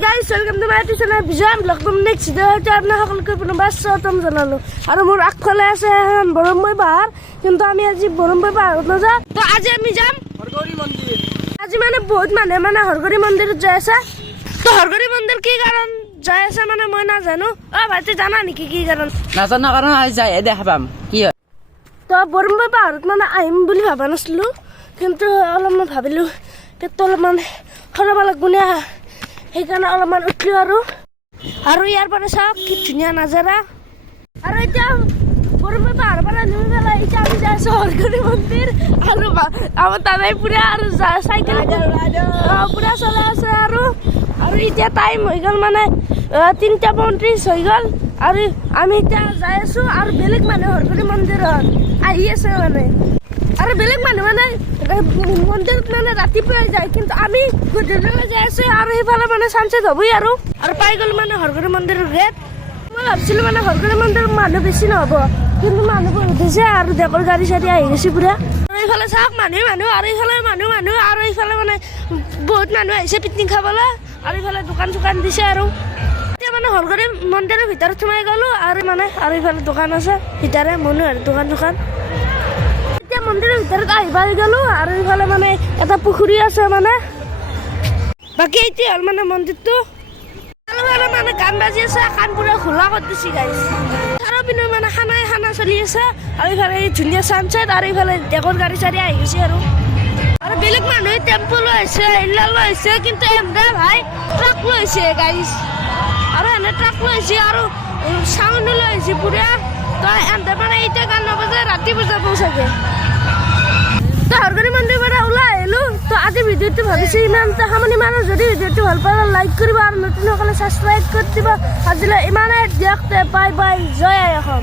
guys, welcome to my channel. Bijam vlog tum next video ta apna সকলকে পুনবাৰ স্বাগতম জনালো আৰু মোৰ আগফালে আছে বৰমৈ পাহাৰ কিন্তু আমি আজি বৰমৈ পাহাৰত নাযাওঁ তো আজি আমি যাম হৰগৰি মন্দিৰ আজি মানে বহুত মানে হৰগৰি মন্দিৰত যাই আছে তো হৰগৰি মন্দিৰ কি কাৰণ যাই আছে মানে মই নাজানো ভাইটি জানা নেকি কি কাৰণ নাজানো কাৰণ আজি যাই দেখা পাম কি হয় তো বৰমৈ পাহাৰত মানে আহিম বুলি ভাবা নাছিলো কিন্তু অলপমান ভাবিলো পেটটো অলপমান খাব লাগিব না সেইকাৰণে অলপমান উঠিলো আৰু ইয়াৰ পৰা চাওক কি ধুনীয়া নাজাৰা আৰু এতিয়া বৰমৈ পাহাৰৰ পৰা নামি পেলাই এতিয়া আমি যাই আছো হৰগৰি মন্দিৰ আৰু আমাৰ তাই পুৰা আৰু চাইকেল পুৰা চলাই আছে আৰু এতিয়া টাইম হৈ গ'ল মানে 3:35 হৈ গ'ল আৰু আমি এতিয়া যাই আছো আৰু বেলেগ মানুহ হৰগৰি মন্দিৰত আহি আছে মানে আৰু বেলেগ মানুহ মানে মন্দিৰত মানে ৰাতিপুৱাই যায় কিন্তু আমি গধূলিলৈ যাই আছো আৰু সেইফালে মানে চানচেট হ'বই আৰু পাই গ'লো মানে হৰগৰি মন্দিৰৰ গেট মই ভাবিছিলোঁ মানে হৰগৰি মন্দিৰত মানুহ বেছি নহ'ব কিন্তু মানুহবোৰ উঠিছে আৰু ডেকৰ গাড়ী চাড়ী আহি গৈছে পুৰা আৰু এইফালে চাওক মানুহ আৰু এইফালে মানুহ আৰু এইফালে মানে বহুত মানুহ আহিছে পিকনিক খাবলৈ আৰু এইফালে দোকান চোকান দিছে আৰু এতিয়া মানে হৰগৰি মন্দিৰৰ ভিতৰত সোমাই গ'লোঁ আৰু এইফালে দোকান আছে ভিতৰে মনোহৰ দোকান এতিয়া মন্দিৰৰ ভিতৰত আহিব গ'লোঁ আৰু এইফালে মানে এটা পুখুৰী আছে মানে বাকী এতিয়া হ'ল মানে মন্দিৰটো মানে গান বাজি আছে কাণ পুৰা খোলা কৰি দিছে গাইছ আৰু পিনে মানে খানা চলি আছে আৰু এইফালে ধুনীয়া চানচেট আৰু এইফালে ডেকৰ গাড়ী চাড়ী আহি গৈছে আৰু বেলেগ মানুহে টেম্পো লৈ আহিছে ইলা লৈ আহিছে কিন্তু এমদা ভাই ট্ৰাক লৈ আহিছে গাইছ আৰু এনে ট্ৰাক লৈ আহিছে আৰু চাউণ্ড লৈ আহিছে পুৰা তো এমদা মানে এতিয়া গান নবজে ৰাতি বজাব চাগে তো হৰগৰি মন্দিৰৰ পৰা ওলাই আহিলোঁ তো আজি ভিডিঅ'টো ভাবিছোঁ ইমানটা সামৰণি মাৰো যদি ভিডিঅ'টো ভাল পালে লাইক কৰিব আৰু নতুনসকলে ছাবস্ক্ৰাইব কৰি দিব আজিলৈ ইমানে দিয়ক বাই বাই জয় আই অসম।